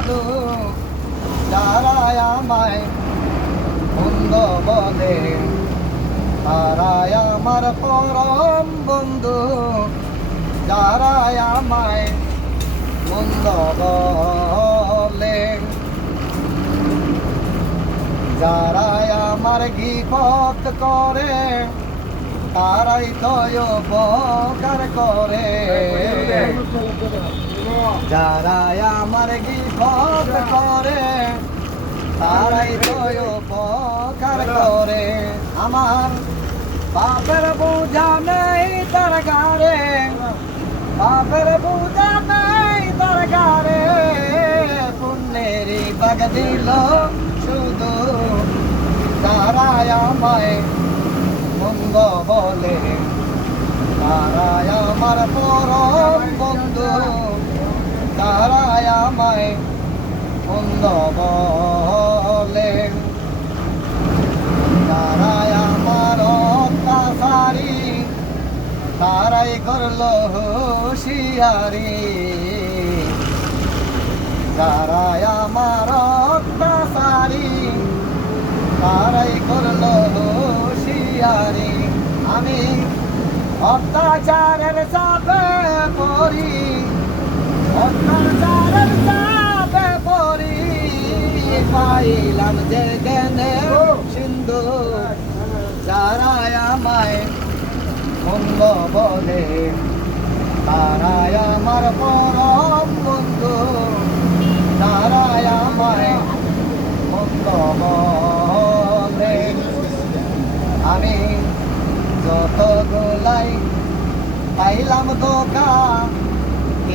সাধু যারাই আমায় মন্দ বলে তারাই আমার পরম বন্ধু যারাই আমায় মন্দ বলে যারাই আমার গিবত করে তারাই তো উপকার করে যারাই আমার গিবত করে তারাই তো উপকার করে আমার বাপের বোঝা নেই তার গারে বাপের বোঝা নেই তার গারে পুণ্যেরই বাগ দিল শুধু তারাই আমায় মন্দ বলে তারাই আমার পরম বন্ধু তারাই আমায় মন্দ বলে তারাই আমার অত্যাচারী তারাই করলো হুঁশিয়ারি তারাই আমার অত্যাচারী তারাই করলো হুঁশিয়ারি আমি অত্যাচারের চাপে পড়ি অত্যাচারের চাপে পড়ি পাইলাম যে জ্ঞানে সিন্ধু যারাই আমায় মন্দ বলে তারাই আমার পরম বন্ধু তারাই আমায় মন্দ বলে আমি যতগুলাই পাইলাম ধোকা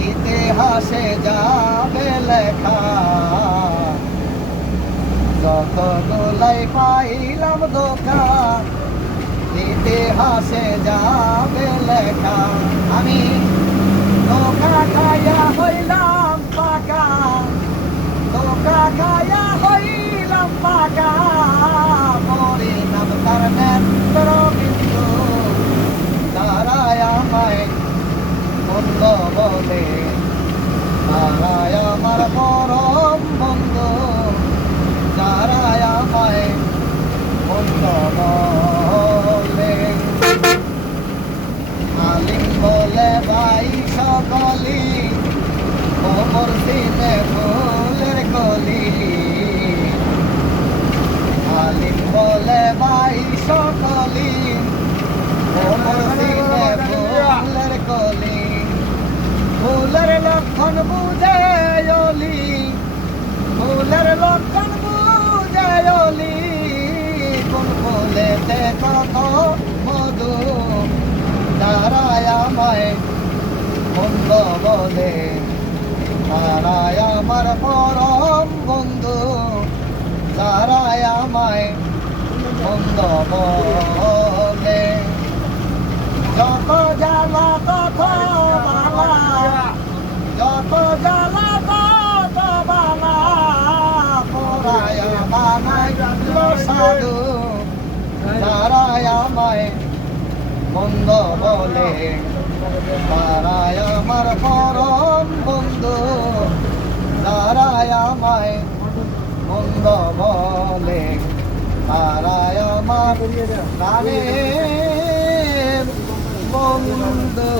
ইতিহাসে যাবে লেখা যতগুলাই পাইলাম ধোকা ইতিহাসে যাবে লেখা আমি ধোকা খাইয়া হইলাম পাকা ধোকা খাইয়া হইলাম পাকা পরিণাম তার নেত্র বিন্দু তারাই আমায় মন্দ বলে তারাই আমার পরম বন্ধু তারাই আমায় মন্দ বলে আলিম বলে ভাই সকলি খবর দিলে ফুলের কলি আলিম বলে ভাই সকলি খবর দিলে ফুলের কলি ফুলের লক্ষণ বুঝে অলি ফুলের লক্ষণ বুঝে অলি কোন ফুলেতে কত মধু তারাই আমায় মন্দ বলে তারাই আমার পরম বন্ধু তারাই আমায় মন্দ বলে যত জ্বালা তত বালা যত জ্বালা তত বালা পরায় বানাই সাধু তারাই আমায় মন্দ বলে তারাই আমার পরম বন্ধু তারাই আমায় মন্দ বলে তারাই আমার প্রাণের বন্ধু।